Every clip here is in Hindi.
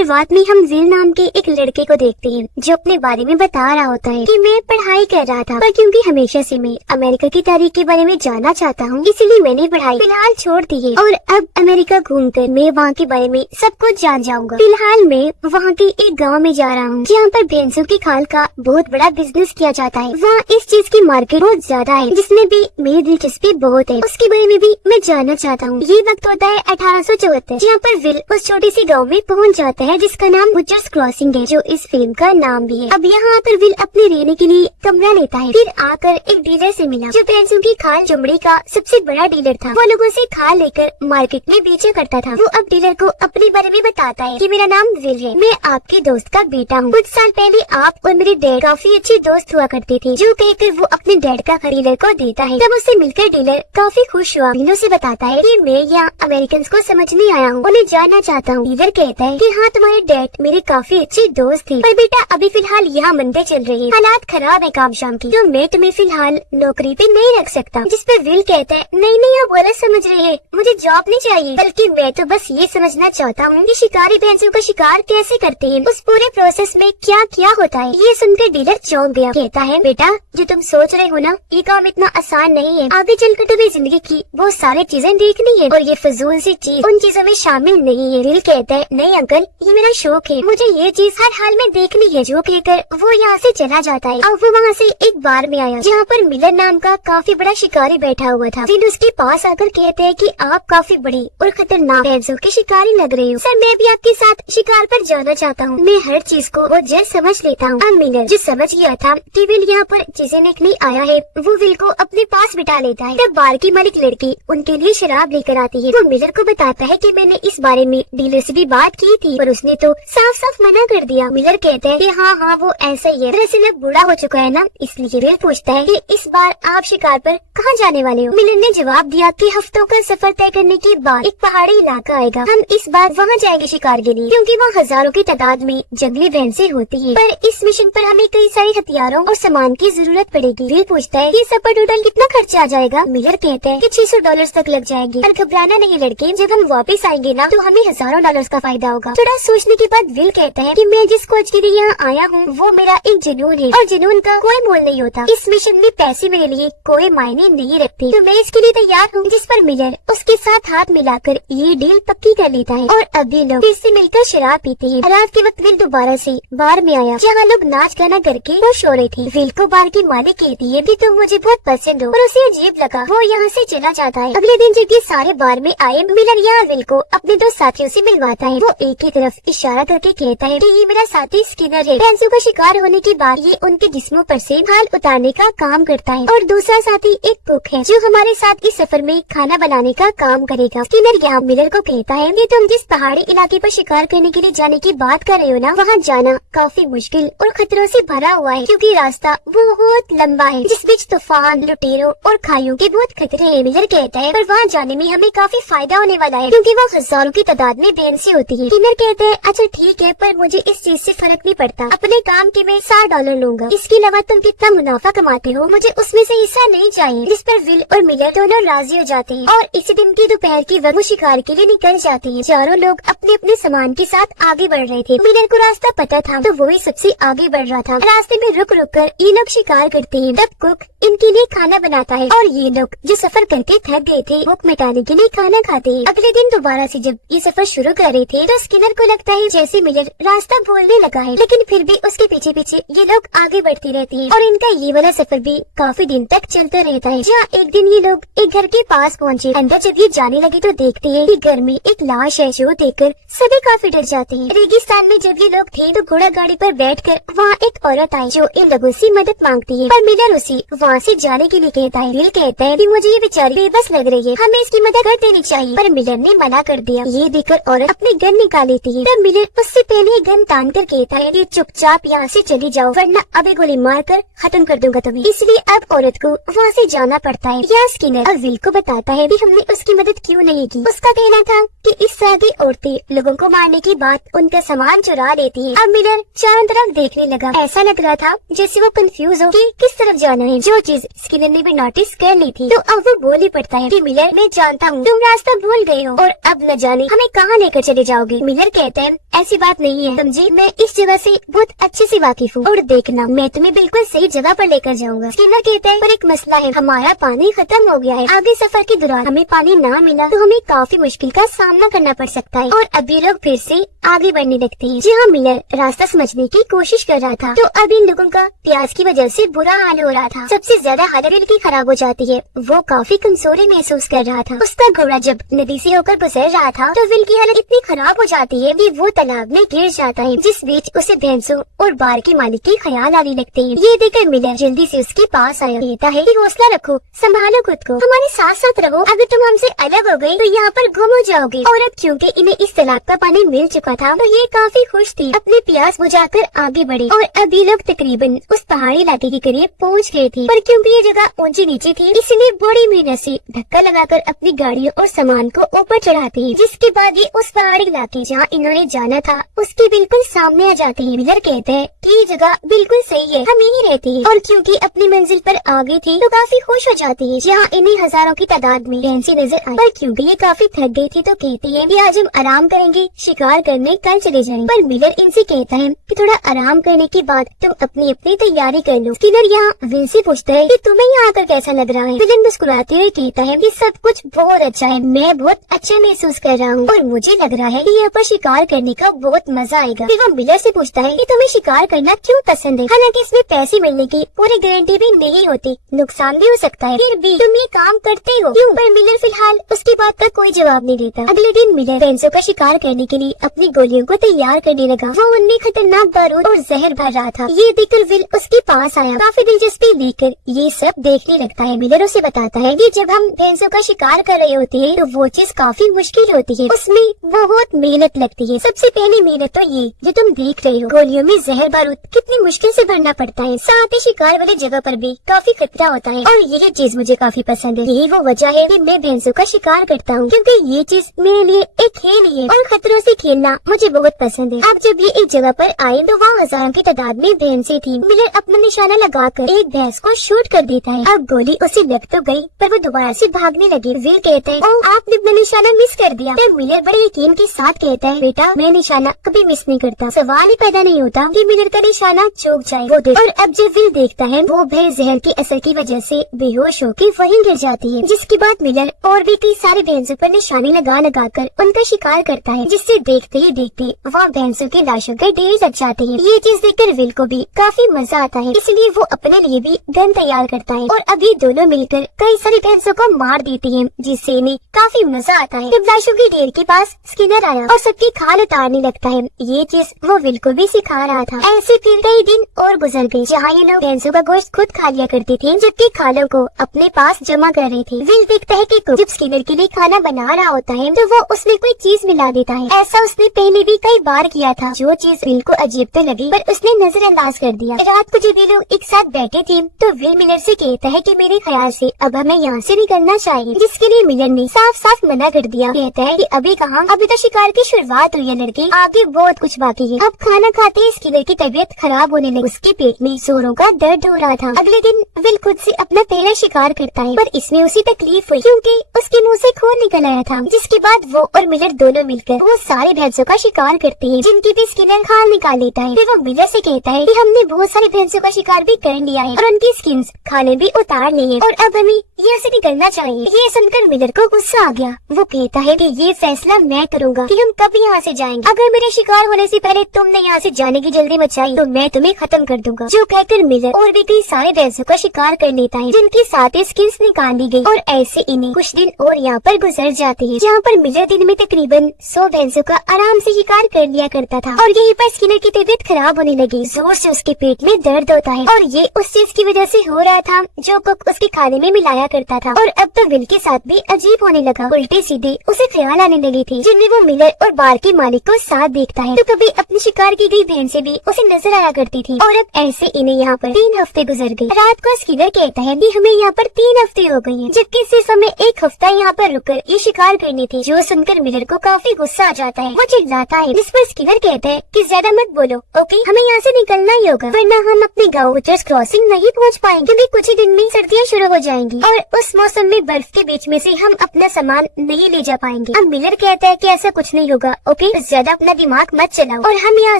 शुरुआत में हम विल नाम के एक लड़के को देखते हैं जो अपने बारे में बता रहा होता है कि मैं पढ़ाई कर रहा था, पर क्योंकि हमेशा से मैं अमेरिका की तारीख के बारे में जानना चाहता हूँ, इसीलिए मैंने पढ़ाई फिलहाल छोड़ दी है और अब अमेरिका घूमकर मैं वहाँ के बारे में सब कुछ जान जाऊंगा। फिलहाल मैं वहाँ के एक गाँव में जा रहा हूँ जहाँ पर भैंसों की खाल का बहुत बड़ा बिजनेस किया जाता है। वहाँ इस चीज की मार्केट बहुत ज्यादा है जिसमें भी मेरी दिलचस्पी बहुत है, उसके बारे में भी मैं जानना चाहता हूँ। ये वक्त होता है 1874 जहाँ पर विल उस छोटी सी गाँव में पहुँच जाता है जिसका नाम बुचर्स क्रॉसिंग है, जो इस फिल्म का नाम भी है। अब यहाँ आकर विल अपने रहने के लिए कमरा लेता है। फिर आकर एक डीलर से मिला जो भैंसों की खाल चमड़ी का सबसे बड़ा डीलर था। वो लोगों से खाल लेकर मार्केट में बेचा करता था। वो अब डीलर को अपने बारे में बताता है कि मेरा नाम विल है, मैं आपके दोस्त का बेटा हूँ। कुछ साल पहले आप और मेरे डैड काफी अच्छे दोस्त हुआ करते थे, जो कहकर वो अपने डैड का डीलर को देता है। तब उससे मिलकर डीलर काफी खुश हुआ। डीलर से बताता है कि मैं यहाँ अमेरिकन को समझने आया हूँ, उन्हें जानना चाहता हूँ। डीलर कहता है कि हाँ, तुम्हारे डैड मेरे काफी अच्छे दोस्त थे, पर बेटा अभी फिलहाल यहाँ मंदे चल रही है, हालात खराब है काम शाम की, तो मैं तुम्हें फिलहाल नौकरी पे नहीं रख सकता। जिस पर विल कहता है नहीं आप गलत समझ रहे हैं, मुझे जॉब नहीं चाहिए, बल्कि मैं तो बस ये समझना चाहता हूँ कि शिकारी भैंसों का शिकार कैसे करते हैं, उस पूरे प्रोसेस में क्या क्या होता है। ये सुनकर डीलर चौंक गया। कहता है बेटा जो तुम सोच रहे हो ना, ये काम इतना आसान नहीं है। आगे चलकर तुम्हें जिंदगी की बहुत सारी चीजें देखनी है और ये फजूल सी चीज उन चीजों में शामिल नहीं है। विल कहता है नहीं अंकल, ये मेरा शौक है, मुझे ये चीज हर हाल में देखनी है। जो कहकर वो यहाँ से चला जाता है। अब वो वहाँ से एक बार में आया जहाँ पर मिलर नाम का काफी बड़ा शिकारी बैठा हुआ था। विल उसके पास आकर कहते हैं कि आप काफी बड़ी और खतरनाक भैंसों के शिकारी लग रहे हो। सर मैं भी आपके साथ शिकार पर जाना चाहता हूँ, मैं हर चीज को बहुत जल्द समझ लेता हूँ। अब मिलर जो समझ गया था कि विल यहाँ पर चीजें देखने आया है, वो विल को अपने पास बिठा लेता है। तब बार की मालिक लड़की उनके लिए शराब लेकर आती है। वो मिलर को बताता है कि मैंने इस बारे में डीलर से भी बात की थी, पर उसने तो साफ साफ मना कर दिया। मिलर कहता है कि हाँ वो ऐसा ही है, दरअसल अब बूढ़ा हो चुका है ना, इसलिए। विल पूछता है कि इस बार आप शिकार पर कहाँ जाने वाले हो? मिलर ने जवाब दिया कि हफ्तों का सफर तय करने के बाद एक पहाड़ी इलाका आएगा, हम इस बार वहाँ जाएंगे शिकार के लिए, क्योंकि वहाँ हजारों की तादाद में जंगली भैंसें होती है। पर इस मिशन पर हमें कई सारे हथियारों और सामान की जरूरत पड़ेगी। विल पूछता है कि सब पर टोटल कितना खर्चा आ जाएगा? मिलर कहता है कि $600 तक लग जाएंगे, पर घबराना नहीं लड़के, जब हम वापस आएंगे ना तो हमें हजारों डॉलर्स का फायदा होगा। थोड़ा सोचने के बाद विल कहता है कि मैं जिस खोज के लिए यहाँ आया हूँ वो मेरा एक जुनून है और जुनून का कोई मोल नहीं होता। इस मिशन में पैसे मेरे लिए कोई मायने नहीं रखते, तो मैं इसके लिए तैयार हूँ। जिस पर मिलर उसके साथ हाथ मिलाकर ये डील पक्की कर लेता है और अब ये लोग फिर से मिलकर शराब पीते हैं। रात के वक्त विल दोबारा से बार में आया जहाँ लोग नाच गाना करके खुश हो रहे थे। विल को बार की मालिक कहती है कि तुम मुझे बहुत पसंद हो, और उसे अजीब लगा। वो यहाँ से चला जाता है। अगले दिन जब ये सारे बार में आए, मिलर यहाँ विल को अपने दो साथियों से मिलवाता है। वो एक ही तरफ इशारा करके कहता है कि ये मेरा साथी स्किनर है, भैंसों का शिकार होने के बाद ये उनके जिस्मों पर से खाल उतारने का काम करता है, और दूसरा साथी एक कुक है जो हमारे साथ इस सफर में खाना बनाने का काम करेगा। स्किनर यहाँ मिलर को कहता है कि तुम जिस पहाड़ी इलाके पर शिकार करने के लिए जाने की बात कर रहे हो ना, वहाँ जाना काफी मुश्किल और खतरों से भरा हुआ है, क्योंकि रास्ता बहुत लंबा है जिस बीच तूफान, लुटेरों और खाइयों के बहुत खतरे हैं। मिलर कहता है पर वहाँ जाने में हमें काफी फायदा होने वाला है, क्योंकि वहाँ हजारों की तादाद में भैंसें होती है। स्किनर कहते हैं अच्छा ठीक है, पर मुझे इस चीज से फर्क नहीं पड़ता, अपने काम के मैं $60 लूंगा, इसके अलावा तुम कितना मुनाफा कमाते हो मुझे उसमें से हिस्सा नहीं चाहिए। जिस पर विल और मिलर दोनों राजी हो जाते हैं और इसी दिन की दोपहर की वक्त शिकार के लिए निकल जाते हैं। चारों लोग अपने अपने सामान के साथ आगे बढ़ रहे थे। मिलर को रास्ता पता था तो वो ही सबसे आगे बढ़ रहा था। रास्ते में रुक रुक कर ये लोग शिकार करते हैं। तब कुक इनके लिए खाना बनाता है और ये लोग जो सफर करके थक गए थे भूख मिटाने के लिए खाना खाते हैं। अगले दिन दोबारा से जब ये सफर शुरू कर रहे थे तो स्किनर को लगता है जैसे मिलर रास्ता भूलने लगा है, लेकिन फिर भी उसके पीछे पीछे ये लोग आगे बढ़ते रहते हैं और इनका ये वाला सफर भी काफी दिन तक चलता रहता है। जहाँ एक दिन ये लोग एक घर के पास पहुँचे। अंदर जब ये जाने लगे तो देखते हैं कि घर में एक लाश है, जो देखकर सभी काफी डर जाते हैं। रेगिस्तान में जब ये लोग थे तो घोड़ा गाड़ी पर बैठकर वहाँ एक औरत आई जो इन लोगों से मदद मांगती है, पर मिलर उसे वहाँ से जाने के लिए कहता है। विल कहता है कि मुझे ये बेचारी बेबस लग रही है, हमें इसकी मदद कर देनी चाहिए, पर मिलर ने मना कर दिया। ये देखकर औरत अपने गन निकाल लेती है। तब मिलर उससे पहले ही गन तान कर कहता है कि चुपचाप यहाँ से चली जाओ, वरना अभी गोली मार कर खत्म कर दूंगा तुम्हें। इसलिए अब औरत को वहाँ से जाना पड़ता है। यहाँ स्किनर अब विल को बताता है कि हमने उसकी मदद क्यों नहीं की। उसका कहना था कि इस तरह की औरतें लोगों को मारने के बाद उनका सामान चुरा लेती है। अब मिलर चारों तरफ देखने लगा। ऐसा लग रहा था जैसे वो कंफ्यूज हो कि किस तरफ जाना है, जो चीज स्किनर ने भी नोटिस कर ली थी। तो अब वो बोल ही पड़ता है कि मिलर मैं जानता हूँ तुम रास्ता भूल गए हो और अब न जाने हमें कहाँ लेकर चले जाओगे। मिलर कहता कहता है ऐसी बात नहीं है समझी, मैं इस जगह से बहुत अच्छे से वाकिफ हूँ और देखना मैं तुम्हें बिल्कुल सही जगह पर लेकर जाऊंगा। स्किनर कहता है पर एक मसला है, हमारा पानी खत्म हो गया है, आगे सफर के दौरान हमें पानी ना मिला तो हमें काफी मुश्किल का सामना करना पड़ सकता है। और अब ये लोग फिर से आगे बढ़ने लगते हैं। जहाँ मिलर रास्ता समझने की कोशिश कर रहा था तो अब इन लोगों का प्यास की वजह से बुरा हाल हो रहा था। सबसे ज्यादा हालत विल की खराब हो जाती है, वो काफी कमजोरी महसूस कर रहा था। उसका घोड़ा जब नदी से होकर गुजर रहा था तो विल की हालत इतनी खराब हो जाती है कि वो तालाब में गिर जाता है, जिस बीच उसे भैंसों और बार के मालिक के ख्याल आने लगते हैं। ये देखकर मिलर जल्दी से उसके पास आया, कहता है कि हौसला रखो, संभालो खुद को, हमारे साथ साथ रहो, अगर तुम हमसे अलग हो गए तो यहाँ पर गुम हो जाओगे। और अब क्योंकि इन्हें इस तालाब का पानी मिल चुका था तो ये काफी खुश थी, अपने प्यास बुझाकर आगे बढ़े। और अब ये लोग तकरीबन उस पहाड़ी इलाके के करीब पहुँच गए थे, पर क्योंकि ये जगह ऊंची नीची थी इसलिए बड़ी मेहनत से धक्का लगाकर अपनी गाड़ियों और सामान को ऊपर चढ़ाते हैं। जिसके बाद ये उस पहाड़ी इलाके जहाँ इन्होंने जाना था उसके बिल्कुल सामने आ जाते हैं। मिलर कहते हैं कि ये जगह बिल्कुल सही है, हम यहीं रहते हैं। और क्योंकि अपनी मंजिल पर आ गई थी तो काफी खुश हो जाती है, जहाँ इन्हें हजारों की तादाद में भैंसें नजर आई। पर क्योंकि ये काफी थक गई थी तो कहती है कि आज हम आराम करेंगे, शिकार करने कल चले जाएंगे। पर मिलर इनसे कहता है कि थोड़ा आराम करने के बाद तुम अपनी अपनी तैयारी कर लो। स्किनर यहाँ विल से पूछता है कि तुम्हें यहाँ आकर कैसा लग रहा है। विलन मुस्कुराते हुए कहता है कि सब कुछ बहुत अच्छा है, मैं बहुत अच्छा महसूस कर रहा हूँ और मुझे लग रहा है कि यहाँ पर शिकार करने का बहुत मजा आएगा। फिर वो मिलर से पूछता है कि तुम्हें शिकार करना क्यों पसंद है, हालांकि इसमें पैसे मिलने की पूरी गारंटी भी नहीं होती, नुकसान भी हो सकता है, फिर भी तुम ये काम करते हो क्यों? पर मिलर फिलहाल उसकी बात का कोई जवाब नहीं देता। अगले दिन मिलर भैंसों का शिकार करने के लिए अपनी गोलियों को तैयार करने लगा। वो उनमें खतरनाक बारूद और जहर भर रहा था। ये देखकर विल उसके पास आया, काफी दिलचस्पी लेकर ये सब देखने लगता है। मिलर उसे बताता है कि जब हम भैंसों का शिकार कर रहे होते हैं तो वो चीज काफी मुश्किल होती है, उसमें बहुत मेहनत लगती है। सबसे पहली मेहनत तो ये जो तुम देख रहे हो, गोलियों में जहर बारूद कितनी मुश्किल से भरना पड़ता है, साथ ही शिकार वाली जगह पर भी काफी खतरा होता है। और यही चीज मुझे काफी पसंद है, यही वो वजह है कि मैं भैंसों का शिकार करता हूँ, क्योंकि ये चीज मेरे लिए एक खेल ही है और खतरों से खेलना मुझे बहुत पसंद है। अब जब ये एक जगह पर आए तो वहाँ हजारों की तादाद में भैंसें थी। मिलर अपना निशाना लगाकर एक भैंस को शूट कर देता है। अब गोली उसे लग तो गई पर वो दोबारा से भागने लगी। विल कहते हैं ओह आपने अपना निशाना मिस कर दिया। तो मिलर बड़े यकीन के साथ कहता है बेटा मैं निशाना कभी मिस नहीं करता, सवाल ही पैदा नहीं होता कि मिलर का निशाना चूक जाए। वो और अब जब विल देखता है वो भैंस जहर के असर की वजह से बेहोश होकर वहीं गिर जाती है। जिसके बाद मिलर और भी कई सारे भैंसों पर निशाने लगा कर उनका शिकार करता है, जिससे देखते ही देखते वहाँ भैंसों की लाशों के ढेर लग जाते हैं। ये चीज देखकर विल को भी काफी मजा आता है, इसलिए वो अपने लिए भी गन तैयार करता है और अभी दोनों मिलकर कई सारी भैंसों को मार देती हैं, जिससे इन्हें काफी मजा आता है। जब लाशों के ढेर के पास स्किनर आया और सबकी खाल उतारने लगता है, ये चीज वो विल को भी सिखा रहा था। ऐसे फिर कई दिन और गुजर गए जहाँ ये लोग भैंसों का गोश्त खुद खा लिया करते थे, जबकि खालों को अपने पास जमा कर रहे थे। विल देखता है कि जब स्किनर के लिए खाना बना रहा होता है तो वो उसमें कोई चीज मिला देता है। ऐसा उसने पहले भी कई बार किया था, जो चीज विल को अजीब तो लगी पर उसने नजरअंदाज कर दिया। रात को जब ये लोग एक साथ बैठे थे तो विल मिलर से कहता है कि मेरे ख्याल से अब हमें यहाँ से निकलना चाहिए, जिसके लिए मिलर ने साफ साफ मना कर दिया। कहता है कि अभी कहाँ, अभी तो शिकार की शुरुआत हुई है लड़के, आगे बहुत कुछ बाकी है। अब खाना खाते ही स्किनर की तबीयत खराब होने लगी, उसके पेट में जोरों का दर्द हो रहा था। अगले दिन विल खुद से अपना पहला शिकार करता है, पर इसमें उसे तकलीफ हुई क्योंकि उसके मुंह से खून निकल आया था। जिसके बाद वो और मिलर दोनों मिलकर वो सारे भैंसों का शिकार करते हैं, जिनकी भी स्किनर खाल निकाल लेता है। फिर वो मिलर से कहता है कि हमने बहुत सारी भैंसों का शिकार भी कर लिया है और उनकी स्किन खाने भी उतार ली है और अब हमें यहाँ से निकलना चाहिए। ये सुनकर मिलर को गुस्सा आ गया। वो कहता है कि ये फैसला मैं करूँगा कि हम कब यहाँ से जाएंगे। अगर मेरे शिकार होने से पहले तुमने यहाँ से जाने की जल्दी मचाई तो मैं तुम्हें खत्म कर दूंगा। जो कहकर मिलर और भी कई सारे भैंसों का शिकार कर लेता है, जिनकी साथ ही स्किन निकाल दी गई। और ऐसे इन्हें कुछ दिन और यहाँ पर गुजर जाते हैं, जहाँ पर मिलर दिन में तकरीबन 100 भैंसों का आराम से शिकार कर लिया करता था। और यहीं पर स्किनर की तबीयत खराब होने लगी, जोर से उसके पेट में दर्द होता है और ये उस चीज की वजह से हो रहा था जो कुक उसके खाने में मिलाया करता था। और अब तो विल के साथ भी अजीब होने लगा, उल्टे सीधे उसे ख्याल आने लगी थी, जिनमें वो मिलर और बार के मालिक को साथ देखता है तो कभी अपनी शिकार की गई भैंसें भी उसे नजर आया करती थी। और अब ऐसे इन्हें यहाँ पर 3 हफ्ते गुजर गए। रात को स्किनर कहता है कि हमें यहाँ पर 3 हफ्ते हो गए हैं, जबकि सिर्फ हमें 1 हफ्ता यहाँ पर रुककर ये शिकार करनी थी। जो सुनकर मिलर को काफी गुस्सा आ जाता है, वो चिल्लाता है, जिस पर स्किनर कहता है कि ज्यादा मत बोलो, ओके, हमें यहाँ से निकलना ही होगा वरना हम अपने गाँव विचर्स क्रॉसिंग नहीं पहुँच पाएंगे, क्योंकि कुछ ही दिन में सर्दियाँ शुरू हो जाएंगी और उस मौसम में बर्फ के बीच में से हम अपना सामान नहीं ले जा पाएंगे। अब मिलर कहता है कि ऐसा कुछ नहीं होगा, ओके, ओके, ज्यादा अपना दिमाग मत चलाओ और हम यहाँ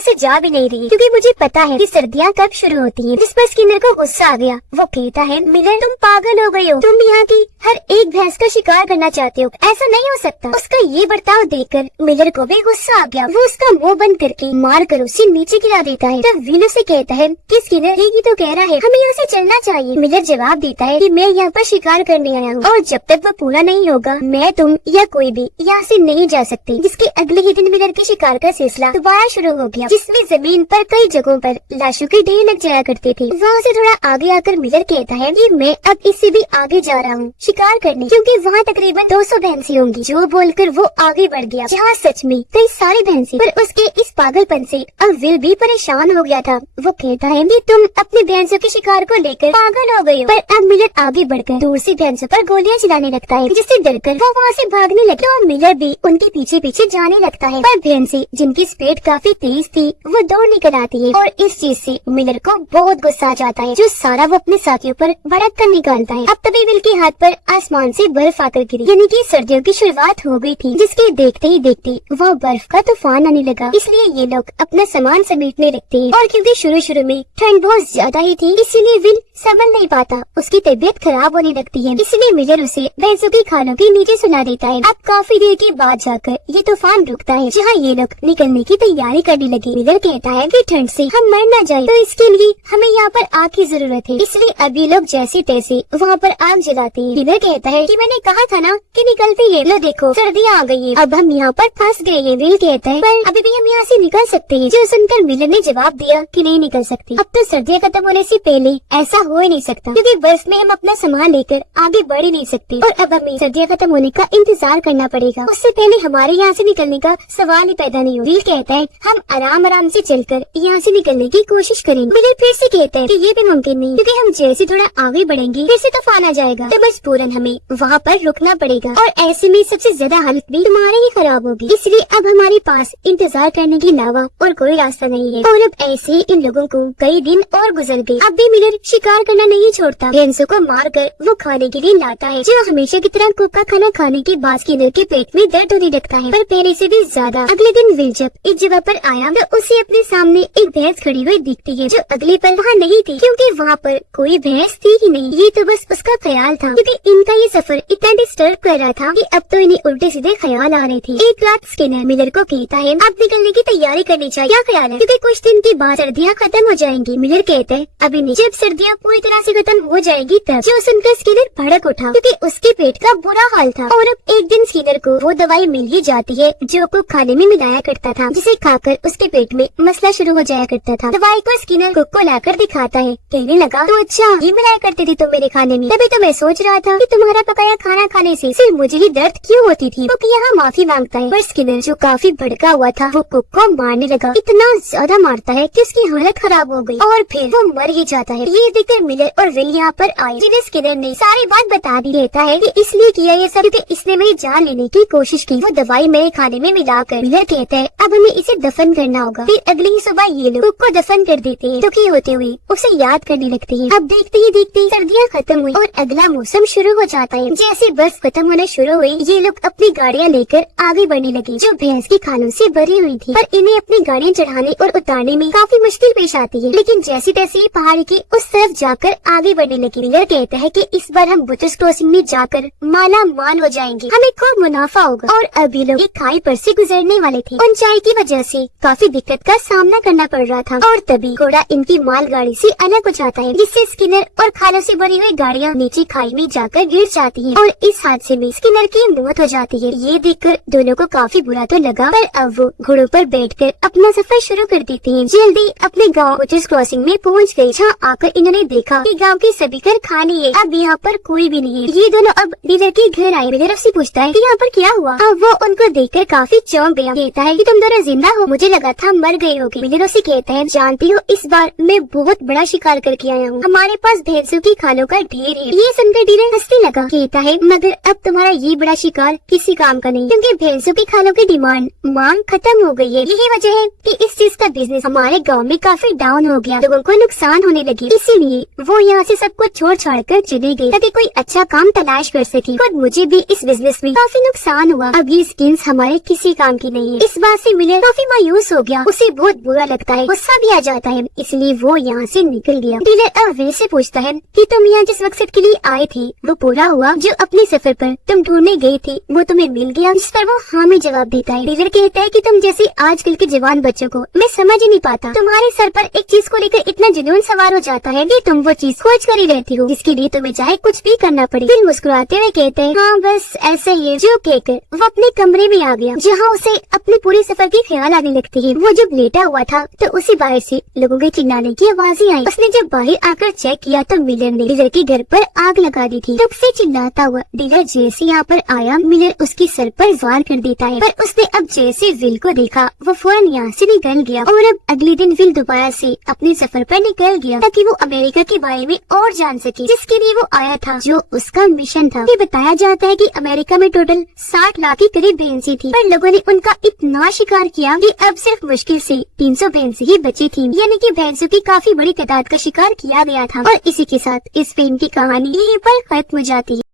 से जा भी नहीं रही क्योंकि मुझे पता है कि सर्दियाँ कब शुरू होती हैं। जिस पर स्किनर को गुस्सा आ गया। वो कहता है मिलर तुम पागल हो गई हो, तुम यहाँ की हर एक भैंस का शिकार करना चाहते हो, ऐसा नहीं हो सकता। उसका ये बर्ताव देखकर मिलर को भी गुस्सा आ गया। वो उसका मुंह बंद करके मार कर उसे नीचे गिरा देता है। तब विल उसे कहता है कि स्किनर ठीक ही तो कह रहा है, हमें यहाँ से चलना चाहिए। मिलर जवाब देता है कि मैं यहाँ पर शिकार करने आया हूँ और जब तक वो पूरा नहीं होगा मैं तुम या कोई भी यहाँ से नहीं जा सकती। जिसके अगले ही दिन मिलर के शिकार का सिलसिला दोबारा शुरू हो गया, जिसमें जमीन पर कई जगहों पर लाशों के ढेर लग जाया करते थे। वहाँ से थोड़ा आगे आकर मिलर कहता है कि मैं अब इससे भी आगे जा रहा हूँ शिकार करने, क्योंकि वहाँ तकरीबन 200 भैंसी होंगी। जो बोलकर वो आगे बढ़ गया जहाँ सच में कई सारी भैंसी। पर उसके इस पागलपन से अब विल भी परेशान हो गया था। वो कहता है कि तुम अपने भैंसों के शिकार को लेकर पागल हो गए हो। पर अब मिलर आगे बढ़कर दूर से भैंसों पर गोलियां चलाने लगता है, जिससे डरकर वो वहाँ से भागने लगता है और मिलर भी उनके पीछे पीछे जाने लगता है। पर भैंसी जिनकी स्पीड काफी तेज थी वो दौड़ निकल आती है और इस चीज से मिलर को बहुत गुस्सा आ जाता है, जो सारा वो अपने साथियों पर भड़क कर निकालता है। अब तभी विल के हाथ पर आसमान से बर्फ आकर गिरी, यानी कि सर्दियों की शुरुआत हो गई थी, जिसके देखते ही देखते वहाँ बर्फ का तूफान आने लगा। इसलिए ये लोग अपना सामान समेटने लगते हैं और क्योंकि शुरू में ठंड बहुत ज्यादा ही थी इसीलिए विल संभल नहीं पाता, उसकी तबीयत खराब होने लगती है। इसलिए मिलर उसे भैंसों की खालों के नीचे सुला देता है। अब काफी देर के बाद जाकर ये तूफान रुकता है, जहाँ ये लोग निकलने की तैयारी करने लगे। मिलर कहता है कि ठंड से हम मर न जाए तो इसके लिए हमें यहाँ पर आग की जरूरत है, इसलिए अब ये लोग जैसे तैसे वहाँ पर आग जलाते हैं। मिलर कहता है कि मैंने कहा था ना कि निकलते हैं, लो देखो सर्दियाँ आ गई है, अब हम यहाँ पर फंस गए हैं। विल कहता है पर अभी भी हम यहाँ से निकल सकते हैं। जो सुनकर मिलर ने जवाब दिया कि नहीं निकल सकते, अब तो सर्दियाँ खत्म होने से पहले ऐसा हो ही नहीं सकता, क्योंकि बर्फ में हम अपना सामान लेकर आगे बढ़ ही नहीं सकते और अब हमें सर्दियाँ खत्म होने का इंतजार करना पड़ेगा, उससे पहले हमारे यहाँ से निकलने का सवाल ही पैदा नहीं हो। विल कहता है हम आराम आराम से चलकर यहाँ से निकलने की कोशिश करेंगे। मिलर फिर से कहता है कि ये भी मुमकिन नहीं, क्योंकि हम जैसे थोड़ा आगे बढ़ेंगे फिर से तूफान आ जाएगा, तो मजबूरन हमें वहाँ पर रुकना पड़ेगा और ऐसे में सबसे ज्यादा हालत भी तुम्हारी ही खराब होगी। इसलिए अब हमारे पास इंतजार करने के अलावा और कोई रास्ता नहीं है। और अब ऐसे ही इन लोगों को कई दिन और गुजर गए। अब भी मिलर शिकार करना नहीं छोड़ता, भैंसों को मारकर वो खाने के लिए लाता है, जो हमेशा की तरह कुक का खाना खाने के बाद स्किनर के पेट में दर्द होने लगता है, पर पहले से भी ज्यादा। अगले दिन विल जब एक जगह पर आया तो उसे अपने सामने एक भैंस खड़ी हुई दिखती है, जो अगले पल वहाँ नहीं थी, क्योंकि वहाँ पर कोई भैंस थी ही नहीं। ये तो बस उसका ख्याल था, क्योंकि इनका ये सफर इतना डिस्टर्ब कर रहा था कि अब तो इन्हें उल्टे सीधे ख्याल आ रहे थे। एक रात स्किनर मिलर को कहता है अब निकलने की तैयारी करनी चाहिए। क्या ख्याल है, क्योंकि कुछ दिन के बाद सर्दियाँ खत्म हो जाएंगी। मिलर कहता है अभी नहीं, जब सर्दियाँ पूरी तरह से खत्म हो जाएगी तब। जो सुनकर स्किनर भड़क उठा, क्योंकि उसके पेट का बुरा हाल था। और अब एक दिन स्किनर को वो दवाई मिल ही जाती है जो कुक खाने में मिलाया करता था, जिसे खाकर उसके पेट में मसला शुरू हो जाया करता था। दवाई को स्किनर कुक को लाकर दिखाता है, कहने लगा तो अच्छा ये मिलाया करते थे तुम मेरे खाने में, तभी तो मैं सोच रहा था कि तुम्हारा पकाया खाना खाने से सिर्फ मुझे ही दर्द क्यों होती थी। कुक यहाँ माफी मांगता है, पर स्किनर जो काफी भड़का हुआ था वो कुक को मारने लगा। इतना ज्यादा मारता है कि उसकी हालत खराब हो गई और फिर वो मर ही जाता है। ये देखकर मिलर और विल यहाँ पर आए, जिन्हें स्किनर ने सारी बात बता दी। कहता है कि इसलिए किया ये सब क्योंकि इसने मेरी जान लेने की कोशिश की, वो दवाई मेरे खाने में मिलाकर। मिलर कहता है अब हमें इसे दफन करना होगा। फिर अगली ही सुबह ये लोग कुक को दफन कर देते हैं। दुखी होते हुए उसे याद करने लगते हैं। अब देखते ही देखते सर्दियाँ खत्म हुई और अगला मौसम शुरू हो जाता है। जैसे बर्फ खत्म होना शुरू हुई ये लोग अपनी गाड़ियाँ लेकर आगे बढ़ने लगे, जो भैंस की खालों से भरी हुई थी। पर इन्हें अपनी गाड़ियाँ चढ़ाने और उतारने में काफी मुश्किल पेश आती है, लेकिन जैसे तैसे ही पहाड़ी के उस तरफ जाकर आगे बढ़ने लगी। मिलर कहता है कि इस बार हम बुटर्स क्रॉसिंग में जाकर माला माल हो जाएंगे, हमें खूब मुनाफा होगा। और अभी लोग एक खाई पर से गुजरने वाले थे। ऊंचाई की वजह से काफी दिक्कत का सामना करना पड़ रहा था और तभी घोड़ा इनकी माल गाड़ी से अलग हो जाता है, जिससे स्किनर और खालों से भरी हुई गाड़ियाँ नीचे खाई में जाकर गिर जाती हैं और इस हादसे में स्किनर की मौत हो जाती है। ये देखकर दोनों को काफी बुरा तो लगा, पर अब वो घोड़ों पर बैठकर अपना सफर शुरू कर देते हैं। जल्दी अपने गाँव बुटर्स क्रॉसिंग में पहुँच गए, जहाँ आकर इन्होंने देखा कि गाँव के सभी घर खाली है, अब यहाँ पर कोई भी नहीं है। ये दोनों अब मिलर के घर आए। मिलर उससे पूछता है कि यहाँ पर क्या हुआ। अब वो उनको देखकर काफी चौंक गया। कहता है कि तुम दोनों जिंदा हो, मुझे लगा था मर गए होगे। मिलर उसे कहता है जानती हो इस बार मैं बहुत बड़ा शिकार करके आया हूँ, हमारे पास भैंसों की खालों का ढेर है। ये सुनकर डीलर हंसने लगा। कहता है मगर अब तुम्हारा ये बड़ा शिकार किसी काम का नहीं, क्योंकि भैंसों की खालों की डिमांड मांग खत्म हो गई है। यही वजह है कि इस चीज का बिजनेस हमारे गाँव में काफी डाउन हो गया, लोगों को नुकसान होने लगी। इसीलिए वो यहाँ से सब कुछ छोड़ छाड़ कर चले गए ताकि कोई अच्छा काम तलाश कर सके। खुद मुझे भी इस बिजनेस में काफी नुकसान हुआ। अब ये स्किन्स हमारे किसी काम की नहीं है। इस बात से मिलर काफी मायूस हो गया। उसे बहुत बुरा लगता है, गुस्सा भी आ जाता है, इसलिए वो यहाँ से निकल गया। डीलर अब वे से पूछता है कि तुम यहाँ जिस मकसद के लिए आए थे वो पूरा हुआ? जो अपने सफर पर तुम ढूंढने गए थे वो तुम्हें मिल गया? जिस पर वो हाँ में जवाब देता है। डीलर कहता है कि तुम जैसे आजकल के जवान बच्चों को मैं समझ ही नहीं पाता। तुम्हारे सर पर एक चीज को लेकर इतना जुनून सवार हो जाता है कि तुम वो चीज खोज कर ही रहती हो जिसके लिए तुम्हें चाहे कुछ भी करना पड़े। फिर मुस्कुराते हुए कहते हैं हाँ बस ऐसा ही है। जो कहकर वो अपने कमरे में आ गया जहाँ उसे अपने पूरे सफर की ख्याल आने लगती है। वो जब लेटा हुआ था तो उसी बाहर से लोगों के चिल्लाने की आवाजें आई। उसने जब बाहर आकर चेक किया तो मिलर ने डीलर के घर पर आग लगा दी थी। तब से चिल्लाता हुआ डीलर जैसे यहाँ पर आया मिलर उसके सर पर वार कर देता है। पर उसने अब जैसे विल को देखा वो फौरन यहाँ से निकल गया। और अब अगले दिन विल दोबारा से अपने सफर पर निकल गया ताकि वो अमेरिका के बारे में और जान सके जिसके लिए वो आया था, जो उसका मिशन था। ये बताया जाता है कि अमेरिका में टोटल 60 लाख के करीब भैंसें थी, पर लोगों ने उनका इतना शिकार किया कि अब सिर्फ मुश्किल से 300 भैंसें ही बची थी। यानी कि भैंसों की काफी बड़ी तादाद का शिकार किया गया था। और इसी के साथ इस फिल्म की कहानी यहीं पर खत्म हो जाती है।